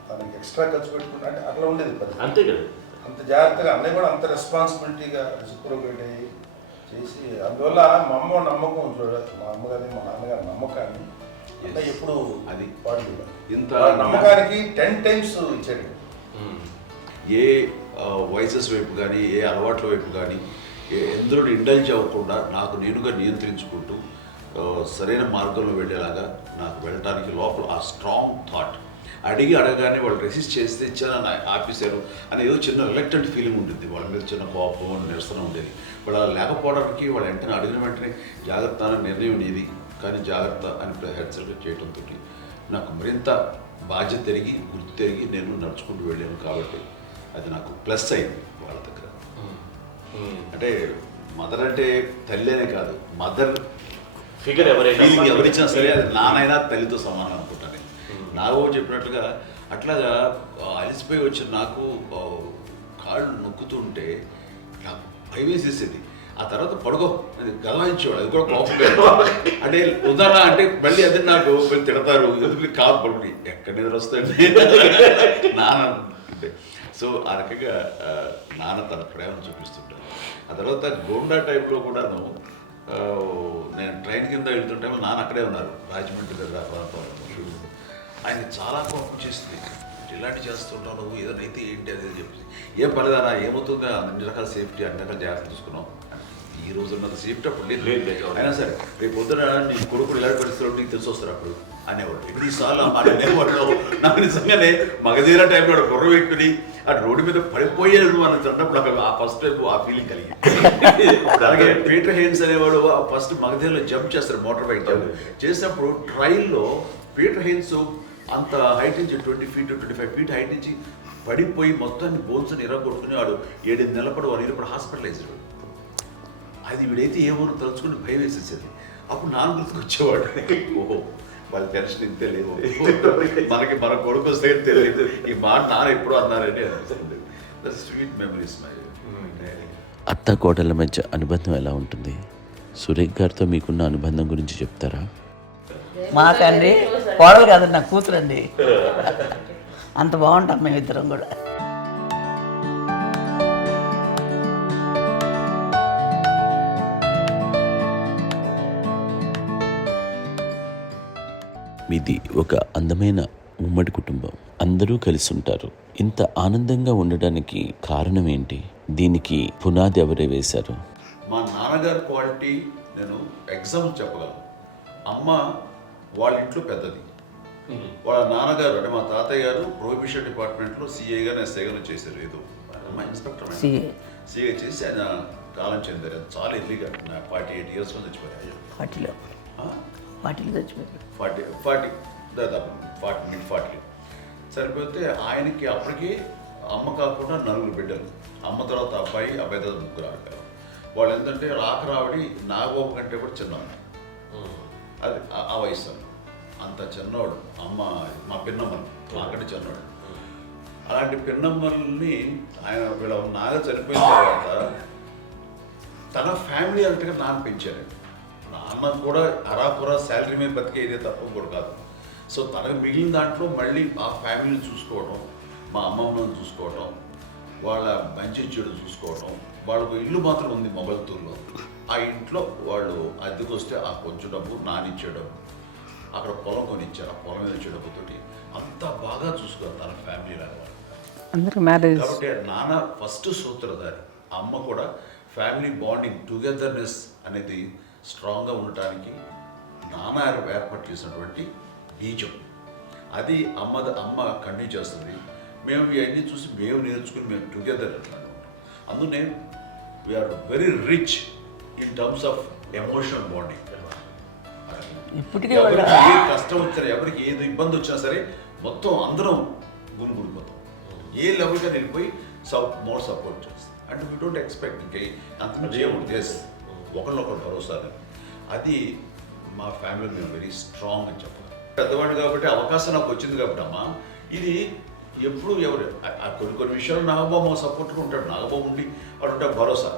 తనకి ఎక్స్ట్రా ఖర్చు పెట్టుకుంటే అంటే అట్లా ఉండేది అంతే కదా. అంత జాగ్రత్తగా అన్నయ్య కూడా అంత రెస్పాన్సిబిలిటీగా రెసిప్రోకేట్ అయ్యి చేసి అందువల్ల మా అమ్మ నమ్మకం మా అమ్మగారి మా నాన్నగారి నమ్మకాన్ని అన్నయ్య ఎప్పుడు అది పాడు ఇంత నమ్మకానికి 10 times ఇచ్చాడు. ఏ వయసెస్ వైపు కానీ ఏ అలవాట్ల వైపు కానీ ఎందులో ఇండల్జ్ అవ్వకుండా నాకు నేనుగా నియంత్రించుకుంటూ సరైన మార్గంలో వెళ్ళేలాగా నాకు వెళ్ళడానికి లోపల ఆ స్ట్రాంగ్ థాట్ అడగగానే వాళ్ళు రెసిస్ట్ చేస్తే ఇచ్చానని ఆపేశారు అని ఏదో చిన్న రిలక్టెంట్ ఫీలింగ్ ఉంటుంది. వాళ్ళ మీద చిన్న కోపం నిరసన ఉండేది. వాళ్ళు అలా లేకపోవడానికి వాళ్ళు వెంటనే అడిగిన వెంటనే జాగ్రత్త అనే నిర్ణయం నీది, కానీ జాగ్రత్త అని హెచ్చరిక చేయడంతో నాకు మరింత బాధ్యత తిరిగి గుర్తు తిరిగి నేను నడుచుకుంటూ వెళ్ళాను. కాబట్టి అది నాకు ప్లస్ అయింది వాళ్ళ దగ్గర. అంటే మదర్ అంటే తల్లి అనే కాదు, మదర్ ఫిగర్ ఫీలింగ్ ఎవరిచ్చినా సరే అది నానైనా తల్లితో సమానం అనుకుంటాను. నాకు చెప్పినట్లుగా అట్లాగా అలిసిపోయి వచ్చిన నాకు కాళ్ళు నొక్కుతుంటే నాకు భయం వేసేసేది. ఆ తర్వాత పడుకో గలవాయించేవాడు, అది కూడా కోపం. అంటే ఉదాహరణ అంటే మళ్ళీ అది నాకు తిడతారు, ఎందుకు కాదు పడుకుని ఎక్కడ నిద్ర వస్తాయండి నాన్న అంటే. సో ఆ రకంగా నాన్న తన ప్రేమను చూపిస్తుంటాను. ఆ తర్వాత గోండా టైప్లో కూడాను నేను ట్రైన్ కింద వెళ్తుంటే నాన్న అక్కడే ఉన్నారు, రాజమండ్రి దగ్గర ప్రాంతంలో. ఆయన చాలా కోపం చేస్తుంది, ఇలాంటి చేస్తుంటావు నువ్వు, ఏదైనా అయితే ఏంటి అది అని చెప్పి. ఏం పర్లేదన్నా ఏమవుతుందో అన్ని రకాల సేఫ్టీ అన్ని రకాల జాగ్రత్తలు తీసుకున్నాం. ఈ రోజు ఉన్నది సేఫ్టీ అప్పుడు లేదు. అయినా సరే రేపు పొద్దున నీ కొడుకులు ఇలాంటి పరిస్థితులు నీకు తెలిసి వస్తారు అప్పుడు అనేవాడు. ఎన్నిసార్లు ఆ మాట అనేవాళ్ళు. నాకు నిజంగానే మగధీర టైంలో గుర్ర పెట్టుకుని ఆ రోడ్డు మీద పడిపోయేది అని అన్నప్పుడు నాకు ఆ ఫస్ట్ టైం ఆ ఫీలింగ్ కలిగింది. అలాగే పీటర్ హెయిన్స్ అనేవాడు ఫస్ట్ మగధీరలో జంప్ చేస్తారు, మోటార్ బైక్ జంప్ చేసినప్పుడు ట్రైల్లో పీటర్ హెయిన్స్ అంత హైట్ నుంచి 20 feet 25 feet హైట్ నుంచి పడిపోయి మొత్తాన్ని బోన్స్ని ఇరగొట్టుకుని వాడు 7 నెలల పాటు వాడు ఇరప్పుడు హాస్పిటలైజ్డ్. అది వీడైతే ఏమో తలుచుకుని భయం వేసేసేది. అప్పుడు నాన్న గుర్తుకు వచ్చేవాడు, ఓహో వాళ్ళ టెన్షన్ ఇంతే లేదు, మనకి మన కొడుకు వస్తే తెలియదు ఈ మాట నాన్న ఎప్పుడు అన్నారని అనిపిస్తుంది. Sweet memories my. అత్త కోడళ్ళ మధ్య అనుబంధం ఎలా ఉంటుంది? సురేఖ్ గారితో మీకున్న అనుబంధం గురించి చెప్తారా? మాకండి కోడలు కాదు, నా కూతురండి. అంత బాగుంటాం మేమిద్దరం కూడా. మీది ఒక అందమైన ఉమ్మడి కుటుంబం, అందరూ కలిసి ఉంటారు. ఇంత ఆనందంగా ఉండడానికి కారణం ఏంటి? దీనికి పునాది ఎవరే వేశారు? మా నాన్నగారి క్వాలిటీ నేను ఎగ్జాంపుల్ చెప్పగలను. అమ్మ వాళ్ళ ఇంట్లో పెద్దది, వాళ్ళ నాన్నగారు అంటే మా తాతయ్య గారు ప్రొహిబిషన్ డిపార్ట్మెంట్లో సిఏగా ఎస్ఐగా చేశారు. ఏదో మా ఇన్స్పెక్టర్ సిఏ చేసి ఆయన కాలం చెందారు. చాలా ఎర్లీగా 48 years చచ్చిపోయారు. 40 చచ్చిపోయారు. 40 దాదాపు 40 సరిపోతే ఆయనకి అప్పటికి అమ్మ కాకుండా 4 బిడ్డలు. అమ్మ తర్వాత అబ్బాయి తర్వాత 3 ఆడతారు. వాళ్ళు ఏంటంటే రాకరావడి నాగోప కంటే కూడా చిన్నవాడు. అది ఆ వయసు అంత చిన్నవాడు. అమ్మ మా పిన్నమ్మలు నాకంటే చిన్నవాడు. అలాంటి పిన్నమ్మల్ని ఆయన వీళ్ళ నాగ చనిపోయిన తర్వాత తన ఫ్యామిలీ అంతగా నాన్న పెంచారు. నాన్న కూడా అరాకురా శాలరీ మీద బతికేదే తప్ప కూడా కాదు. సో తనకు మిగిలిన దాంట్లో మళ్ళీ ఆ ఫ్యామిలీని చూసుకోవడం, మా అమ్మమ్మని చూసుకోవడం, వాళ్ళ మంచి చెడు చూసుకోవడం, వాళ్ళకు ఇల్లు మాత్రం ఉంది మొగల్తూరులో. ఆ ఇంట్లో వాళ్ళు అద్దెకు వస్తే ఆ కొంచెం డబ్బు నానిచ్చే డబ్బు, అక్కడ పొలం కొనిచ్చారు, ఆ పొలం మీద ఇచ్చే డబ్బుతోటి అంతా బాగా చూసుకోవాలి తన ఫ్యామిలీ లాగా. అందరూ మ్యారేజ్ కాబట్టి నాన్న ఫస్ట్ సూత్రధారి, అమ్మ కూడా ఫ్యామిలీ బాండింగ్ టుగెదర్నెస్ అనేది స్ట్రాంగ్గా ఉండటానికి నాన్న ఏర్పాటు చేసినటువంటి బీజం. అది అమ్మ కంటిన్యూ చేస్తుంది. మేము ఇవన్నీ చూసి మేము నేర్చుకుని మేము టుగెదర్ అంటున్నాను. అందునే we are very rich in terms of emotional bonding. ఇప్పటికే ఎవరికి ఏ కష్టం వచ్చినా, ఎవరికి ఏది ఇబ్బంది వచ్చినా సరే మొత్తం అందరం గురిపోతాం. ఏ లెవెల్గా వెళ్ళిపోయి మోర్ సపోర్ట్ చేస్తాం. అంటే వీ డోంట్ ఎక్స్పెక్ట్ ఇంకా అంతమంది చేయకూడదు. ఎస్, ఒకరినొకరు భరోసా. అది మా ఫ్యామిలీ మేము వెరీ స్ట్రాంగ్ అని చెప్పాలి. పెద్దవాడు కాబట్టి అవకాశం నాకు వచ్చింది కాబట్టి అమ్మ, ఇది ఎప్పుడు ఎవరు కొన్ని విషయాలు నాగబాబు సపోర్ట్గా ఉంటాడు. నాగబాబు ఉండి వాడు ఉంటే భరోసా.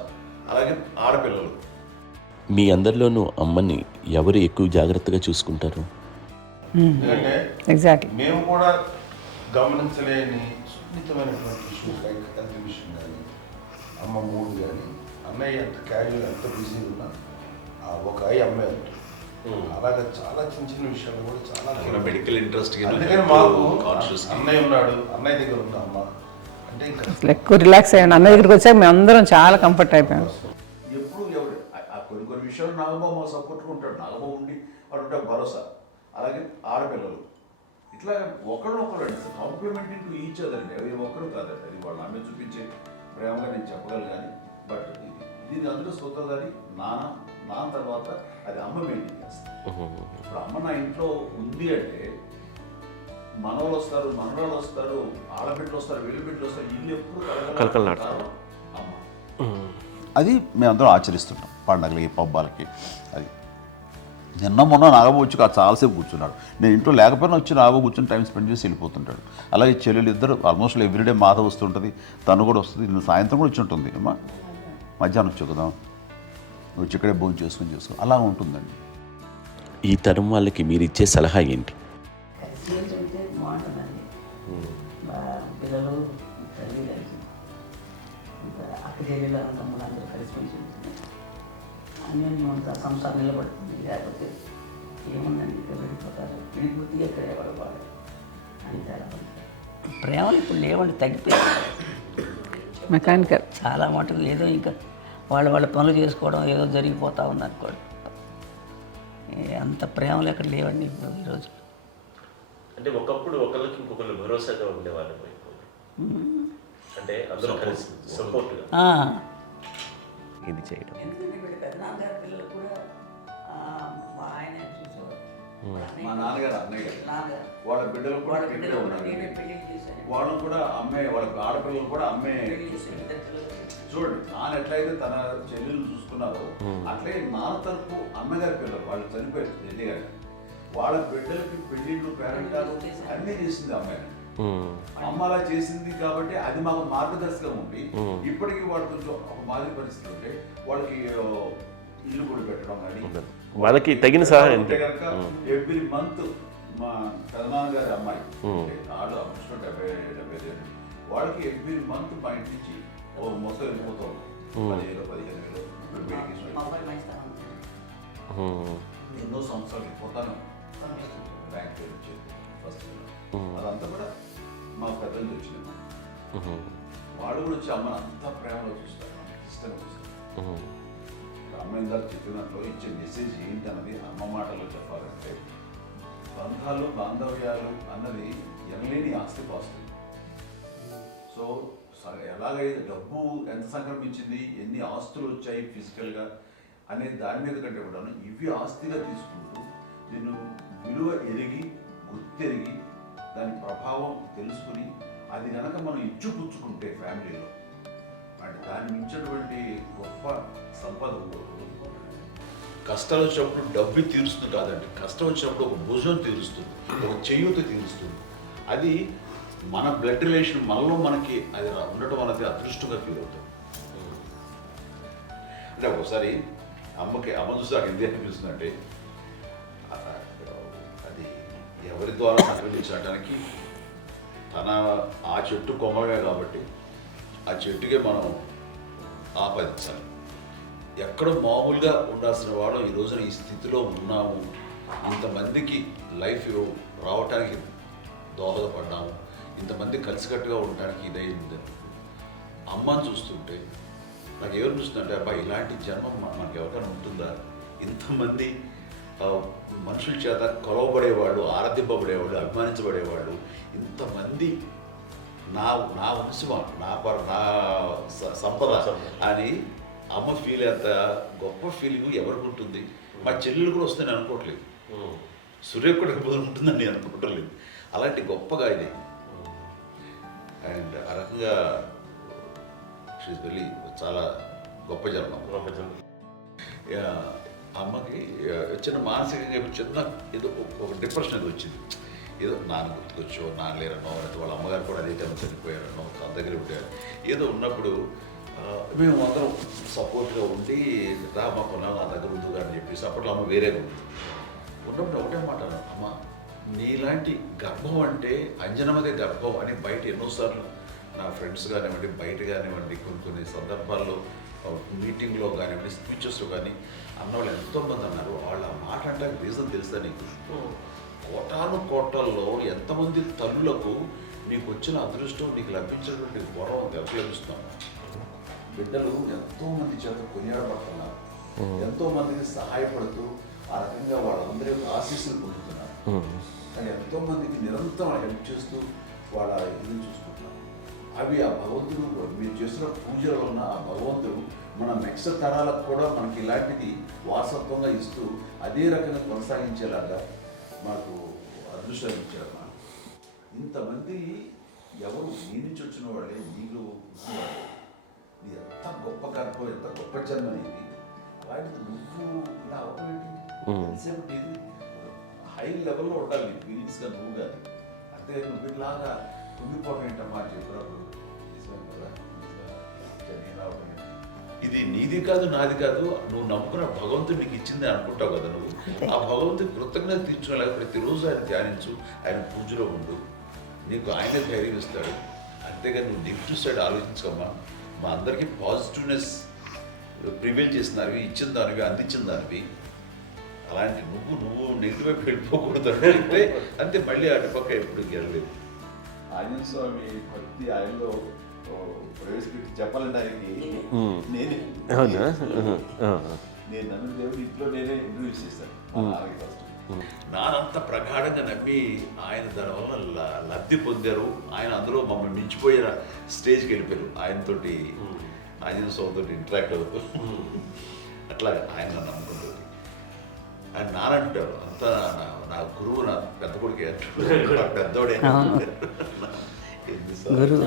అలాగే ఆడపిల్లలు. మీ అందరిలోనూ అమ్మని ఎవరు ఎక్కువ జాగ్రత్తగా చూసుకుంటారు? ఎందుకంటే ఎగ్జాక్ట్లీ మేము కూడా గమనించలేని సున్నితమైనటువంటి ఇష్యూస్ లైక్ హెల్త్ విషయం కానీ, అమ్మ మూడు కానీ, అన్నయ్య ఎంత క్యాజువల్ ఎంత బిజీ ఉన్నా ఒక అమ్మాయి ఉంటుంది. అలాగే చాలా చిన్న చిన్న విషయాలు కూడా చాలా మెడికల్ ఇంట్రెస్ట్. అందుకని మాకు అన్నయ్య ఉన్నాడు, అన్నయ్య దగ్గర ఉన్న అమ్మ అంటే ఇంకా ఎక్కువ రిలాక్స్ అయ్యాను. అన్న దగ్గరికి వచ్చాక మేము అందరం చాలా కంఫర్ట్ అయిపోయాం. ఎప్పుడు ఎవరు కొన్ని విషయాలు నాగబాబు సపోర్ట్గా ఉంటాడు. నాగబాబు ఉండి వాడు ఉంటే భరోసా. అలాగే ఆడపిల్లలు ఇట్లా ఒకరినొకరు అండి కాంప్లిమెంటింగ్ టు ఈచ్ అదర్ అండి. అవి ఒక్కరు కాదండి, అది వాళ్ళు ఆమె చూపించే ప్రేమగా నేను చెప్పగలను. కానీ బట్ దీని అందరూ సూత్రధారి నాన్న తర్వాత అది అమ్మ మెయింటైన్ చేస్తుంది. ఇప్పుడు అమ్మ నా ఇంట్లో ఉంది అంటే మనవాళ్ళు వస్తారు, మనవాళ్ళు వస్తారు, ఆడబిడ్డలు వస్తారు, వీళ్ళ బిడ్డలు వస్తారు, ఇల్లు ఎప్పుడు కలకలాడతారు అమ్మ. అది మేమందరం ఆచరిస్తుంటాం పండగలకి, పబ్బాలకి. అది నిన్న మొన్న నాగబాబు వచ్చి చాలాసేపు కూర్చున్నాడు. నేను ఇంట్లో లేకపోయినా వచ్చి నాగబాబు కూర్చొని టైం స్పెండ్ చేసి వెళ్ళిపోతుంటాడు. అలాగే చెల్లెలు ఇద్దరు ఆల్మోస్ట్ ఎవ్రీడే మాత వస్తుంటుంది, తను కూడా వస్తుంది. నేను సాయంత్రం కూడా వచ్చి ఉంటుంది. అమ్మా మధ్యాహ్నం వచ్చి కదా వచ్చి ఇక్కడే భోజనం చేసుకో అలా ఉంటుందండి. ఈ తరం వాళ్ళకి మీరు ఇచ్చే సలహా ఏంటి? కలిసి ఉంటే బాగుంటుందండి. పిల్లలు తల్లి కలిసి అక్క చెల్లెలు తమ్ముడు అందరూ కలిసిమెలిసి ఉంటుంది. అన్యోన్యం అంతా సంసారం నిలబడుతుంది. లేకపోతే ఏముందండి, ఇక్కడ విడిపోతారు. విడిపోతే ఎక్కడే పడవాలి అంతే. ప్రేమలు ఇప్పుడు లేవండి, తగ్గిపోయింది. మెకానికల్ చాలా మటుకు ఏదో ఇంకా వాళ్ళ పనులు చేసుకోవడం ఏదో జరిగిపోతూ ఉంది అనుకోండి. అంత ప్రేమలు ఎక్కడ లేవండి ఇప్పుడు ఈ రోజు. అంటే ఒకప్పుడు ఒకళ్ళకి ఇంకొకళ్ళు భరోసాగా ఉండేవాళ్ళు. అంటే అందరూ కలిసి సపోర్ట్గా ఇది చేయడం. ఎందుకంటే వీళ్ళ పెద్దనాన్నగారి పిల్లలు కూడా ఆయన చూసేవారు. మా నాన్నగారు అన్నయ్య గారు నాన్నగారు వాళ్ళ బిడ్డలు కూడా వాళ్ళ ఇక్కడే బిడ్డలు ఉన్నారు. నేనే పెళ్లి చేశాను. వాళ్ళు కూడా అమ్మే, వాళ్ళ ఆడపిల్లలు కూడా అమ్మే. పెళ్లి చేశాను ఇద్దరు పిల్లలు. చూడండి, నాన్న ఎట్లయితే తన చెల్లెలు చూసుకున్నారో అట్లే నాన్న తరపు అమ్మగారి పిల్లలు వాళ్ళు చనిపోయారు జల్లి గారు. వాళ్ళ బిడ్డలకి పెళ్లిళ్ళు, పేరెంటాలు అన్నీ చేసింది అమ్మాయి. అమ్మ అలా చేసింది కాబట్టి అది మాకు మార్గదర్శకం ఉంది. ఇప్పటికీ వాళ్ళు కొంచెం ఒక మాదిరి పరిస్థితి ఉంటే వాళ్ళకి ఇల్లు కూడా పెట్టడం కానీ వాళ్ళకి తగిన సహాయం కనుక ఎవ్రీ మంత్ మా పెదనాన్న గారి అమ్మాయి వాళ్ళు ఆల్మోస్ట్ 70 వాళ్ళకి ఎవ్రీ మంత్ మా ఇంటి నుంచి మొత్తం వెళ్ళిపోతాం 10,000-15,000 మా అబ్బాయి మంచి స్థానం ఉంది. ఎన్నో సంవత్సరాలు వెళ్ళిపోతాను. బ్యాంక్ పేరు వచ్చేది ఫస్ట్. అదంతా కూడా మా పెద్దలు వచ్చింది. వాళ్ళు కూడా వచ్చి అమ్మని అంతా ప్రేమలో చూస్తారు, ఇష్టంగా చూస్తారు. అమ్మ ఇందాక చెప్పినట్లు ఇచ్చే మెసేజ్ ఏంటన్నది అమ్మ మాటల్లో చెప్పాలంటే బంధాలు, బాంధవ్యాలు అన్నది ఎనలేని ఆస్తిపాస్తులు. సో ఎలాగైతే డబ్బు ఎంత సంక్రమించింది, ఎన్ని ఆస్తులు వచ్చాయి ఫిజికల్గా అనే దాని మీద కంటే కూడా ఇవి ఆస్తిగా తీసుకుంటూ దీన్ని విలువ ఎరిగి, గుర్తెరిగి, దాని ప్రభావం తెలుసుకుని అది కనుక మనం ఇచ్చుపుచ్చుకుంటే ఫ్యామిలీలో అంటే దాన్ని మించినటువంటి గొప్ప సంపద ఉండదు. కష్టాలు వచ్చినప్పుడు డబ్బు తీరుస్తుంది కాదండి, కష్టం వచ్చినప్పుడు ఒక భుజం తీరుస్తుంది, ఒక చేయూత తీరుస్తుంది. అది మన బ్లడ్ రిలేషన్ మనలో మనకి అది ఉండటం అనేది అదృష్టంగా ఫీల్ అవుతాం. అంటే ఒకసారి అమ్మ చూసి నాకు ఎందుకు అనిపిస్తుంది అంటే అది ఎవరి ద్వారా సంక్రమించడానికి తన ఆ చెట్టు కొమ్మగా కాబట్టి ఆ చెట్టుకే మనం ఆపాదించాలి. ఎక్కడో మామూలుగా ఉండాల్సిన వాళ్ళం ఈ రోజున ఈ స్థితిలో ఉన్నాము, ఇంతమందికి లైఫ్ రావటానికి దోహదపడ్డాము, ఇంతమంది కలిసికట్టుగా ఉండడానికి ఇదైంది. అమ్మని చూస్తుంటే నాకు ఏమనిపిస్తుందంటే, అబ్బాయి ఇలాంటి జన్మం మనకి ఎవరికైనా ఉంటుందా? ఇంతమంది మనుషుల చేత కొలవబడేవాళ్ళు, ఆరాధింపబడేవాళ్ళు, అభిమానించబడేవాళ్ళు, ఇంతమంది నా నా వంశమా, నా సంపద అని అమ్మ ఫీల్ అంత గొప్ప ఫీలింగ్ ఎవరికి ఉంటుంది? మా చెల్లెలు కూడా వస్తే నేను అనుకోవట్లేదు, సూర్య కూడా ఉంటుందని నేను అనుకోవట్లేదు. అలాంటి గొప్పగా ఇది. అండ్ ఆ రకంగా షీఈ్ వెరీ చాలా గొప్ప జన్మ. అమ్మకి చిన్న మానసికంగా చిన్న ఏదో ఒక డిప్రెషన్ అది వచ్చింది. ఏదో నాన్న గుర్తుకొచ్చో, నాన్న లేరనో, లేకపోతే వాళ్ళ అమ్మగారు కూడా అదే టైం చనిపోయారనో, తన దగ్గర ఉంటారు ఏదో ఉన్నప్పుడు మేము అందరం సపోర్ట్గా ఉండి రామా కొన్నా నా దగ్గర ఉందిగా అని చెప్పేసి అప్పట్లో అమ్మ వేరేగా ఉంది. ఉన్నప్పుడు ఒకటే మాట అన్నాను, అమ్మ నీలాంటి గర్భం అంటే అంజనమ్మదే గర్భం అని బయట ఎన్నోసార్లు నా ఫ్రెండ్స్ కానివ్వండి, బయట కానివ్వండి, కొన్ని సందర్భాల్లో మీటింగ్లో కానివ్వండి, స్పీచెస్లో కానీ అన్నవాళ్ళు ఎంతోమంది అన్నారు. వాళ్ళ మాట అంటే రీజన్ తెలుసా నీకు? కోటాను కోటల్లో ఎంతమంది తల్లులకు నీకు వచ్చిన అదృష్టం, నీకు లభించినటువంటి గౌరవం ఎవరికి లభిస్తున్నాం? బిడ్డలు ఎంతోమంది చేత కొనియాడబడుతున్నారు, ఎంతోమందికి సహాయపడుతూ ఆ రకంగా వాళ్ళందరి యొక్క ఆశీస్సులు పొందుతున్నారు. కానీ ఎంతోమందికి నిరంతరం హెల్ప్ చేస్తూ వాళ్ళ ఇది చూసుకుంటున్నారు. అవి ఆ భగవంతుడు మీరు చేస్తున్న పూజలో ఉన్న ఆ భగవంతుడు మన నెక్స్ట్ తరాలకు కూడా మనకి ఇలాంటిది వారసత్వంగా ఇస్తూ అదే రకంగా కొనసాగించేలాగా మనకు అదృష్టాన్ని ఇచ్చారు. ఇంతమంది ఎవరు నీ నుంచి వచ్చిన వాళ్ళే, నీకు నీ ఎంత గొప్ప గర్భం, ఎంత గొప్ప జన్మ నీది. వాటికి నువ్వు ఇలా అవటమేంటి? ఎంతసేపు ఇది హై లెవెల్లో ఉండాలి నీ ఫీలింగ్స్గా నువ్వు కానీ. అంతే నువ్వు ఇలాగా కుంగిపోవడం ఏంటమ్మా అని చెప్పినప్పుడు ఇది నీది కాదు, నాది కాదు, నువ్వు నమ్ముకున్న భగవంతుడు నీకు ఇచ్చింది అనుకుంటావు కదా. నువ్వు ఆ భగవంతుడి కృతజ్ఞత తీర్చుకోలేక ప్రతిరోజు ఆయన ధ్యానించు, ఆయన పూజలో ఉండు, నీకు ఆయనే ధైర్యం ఇస్తాడు. అంతేగాని నువ్వు నెగిటివ్ సైడ్ ఆలోచించుకోమ్మా. మా అందరికీ పాజిటివ్నెస్ ప్రివైల్ చేసిన దానివి, ఇచ్చిన దానివి, అందించిన దానివి. అలాంటి నువ్వు నెగిటివ్ వైపు వెళ్ళిపోకూడదు అంటే అంతే. మళ్ళీ అటుపక్క ఎప్పుడు గెలలేదు. ఆంజనేయ స్వామి భక్తి ఆయనలో ప్రవేశపెట్టి చెప్పాలంటే ఆయనకి నేనే నేను నన్ను దేవుడు ఇంట్లో నేనే ఇంట్రడ్యూస్ చేశాను. ఫస్ట్ నానంత ప్రగాఢంగా నమ్మి ఆయన దానివల్ల లబ్ధి పొందారు. ఆయన అందులో మమ్మల్ని మించిపోయిన స్టేజ్కి వెళ్ళిపోయారు. ఆయనతోటి ఆంజనేయ స్వామితో ఇంటరాక్ట్ అవుతూ అట్లా ఆయన నమ్ముకుంటుంది. ఆయన నానంటారు అంతా నా గురువు, నా పెద్ద కొడుకు పెద్దోడే. గురువు